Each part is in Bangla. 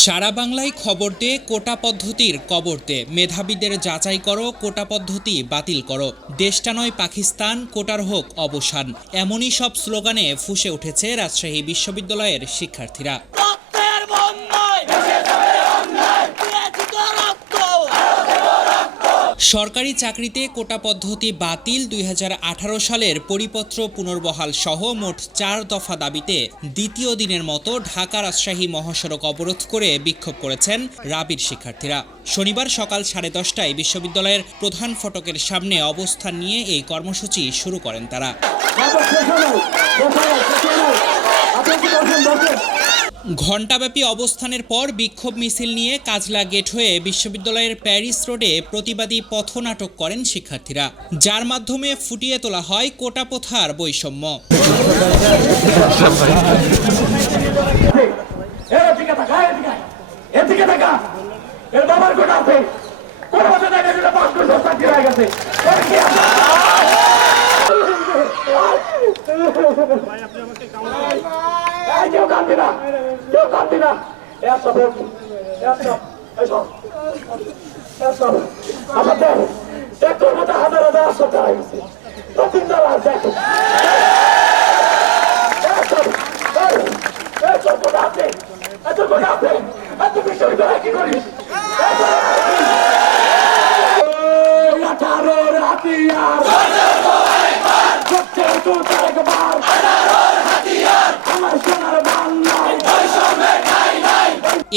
সারা বাংলায় খবর দে, কোটা পদ্ধতির কবর দে। মেধাবীদের যাচাই করো, কোটা পদ্ধতি বাতিল করো। দেশটা নয় পাকিস্তান, কোটার হোক অবসান। এমনই সব স্লোগানে ফুসে উঠেছে রাজশাহী বিশ্ববিদ্যালয়ের শিক্ষার্থীরা। সরকারি চাকরিতে কোটা পদ্ধতি বাতিল দুই হাজার আঠারো সালের পরিপত্র পুনর্বহাল সহ মোট চার দফা দাবিতে দ্বিতীয় দিনের মতো ঢাকা রাজশাহী মহাসড়ক অবরোধ করে বিক্ষোভ করেছেন রাবির শিক্ষার্থীরা। শনিবার সকাল সাড়ে দশটায় বিশ্ববিদ্যালয়ের প্রধান ফটকের সামনে অবস্থান নিয়ে এই কর্মসূচি শুরু করেন তারা। ঘণ্টাব্যাপী অবস্থানের পর বিক্ষোভ মিছিল নিয়ে কাজলা গেট হয়ে বিশ্ববিদ্যালয়ের প্যারিস রোডে প্রতিবাদী পথনাটক করেন শিক্ষার্থীরা, যার মাধ্যমে ফুটিয়ে তোলা হয় কোটা প্রথার বৈষম্য। এর বাবার কোটা আছে। কোন বছর গেছে এর কি আছে? এই কেউ কান্দি না কেউ কান্দি না এসব এসব এসব এসব আচ্ছা দেখ দেখ তোর মতো হাজার হাজার আসর দাঁড়া গেছে। তিন ডলার দেখো। এসব এই, আছে এত কোটা আছে এত বিশ্ববিদ্যালয় কি করিস? আঠারোর হাতিয়ার সত্যের তো একবার আমার সোনার বাংলায়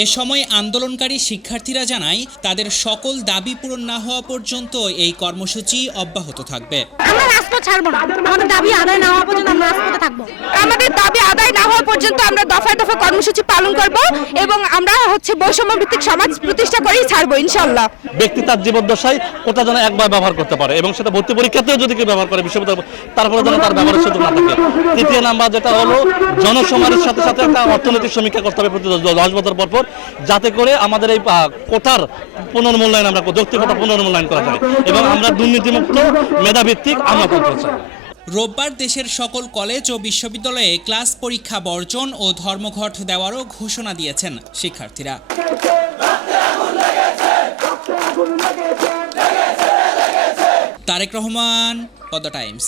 এ সময় আন্দোলনকারী শিক্ষার্থীরা জানায়, তাদের সকল দাবি পূরণ না হওয়া পর্যন্ত এই কর্মসূচি অব্যাহত থাকবে। আমরা না আমাদের দাবি আদায় না হওয়া পর্যন্ত আমরা দফায় দফায় কর্মসূচি পালন করব এবং আমরা হচ্ছে বৈষম্য ভিত্তিক সমাজ প্রতিষ্ঠা করেই ছাড়বো ইনশাল্লাহ ব্যক্তি তার জীবদ্দশায় ওটা যেন একবার ব্যবহার করতে পারে এবং সেটা ভর্তি পরীক্ষাতেও যদি কেউ ব্যবহার করে বিশ্ববিদ্যালয় তারপরে যেন তার ব্যবহারের সুযোগ না থাকে। তৃতীয় নাম্বার যেটা হলো, জনসমাজের সাথে সাথে একটা অর্থনৈতিক সমীক্ষা করতে হবে প্রতি দশ- বছর পর পর, যাতে করে আমাদের এই কোটার পুনর্মূল্যায়ন আমরা, যৌক্তিকতা পুনর্মূল্যায়ন করা যায়। এবং আমরা দুর্নীতিমুক্ত, মেধাভিত্তিক, আমলাতন্ত্র চাই। রোববার দেশের সকল কলেজ ও বিশ্ববিদ্যালয়ে ক্লাস পরীক্ষা বর্জন ও ধর্মঘট দেওয়ারও ঘোষণা দিয়েছেন শিক্ষার্থীরা। তারেক রহমান, পদ্মা টাইমস।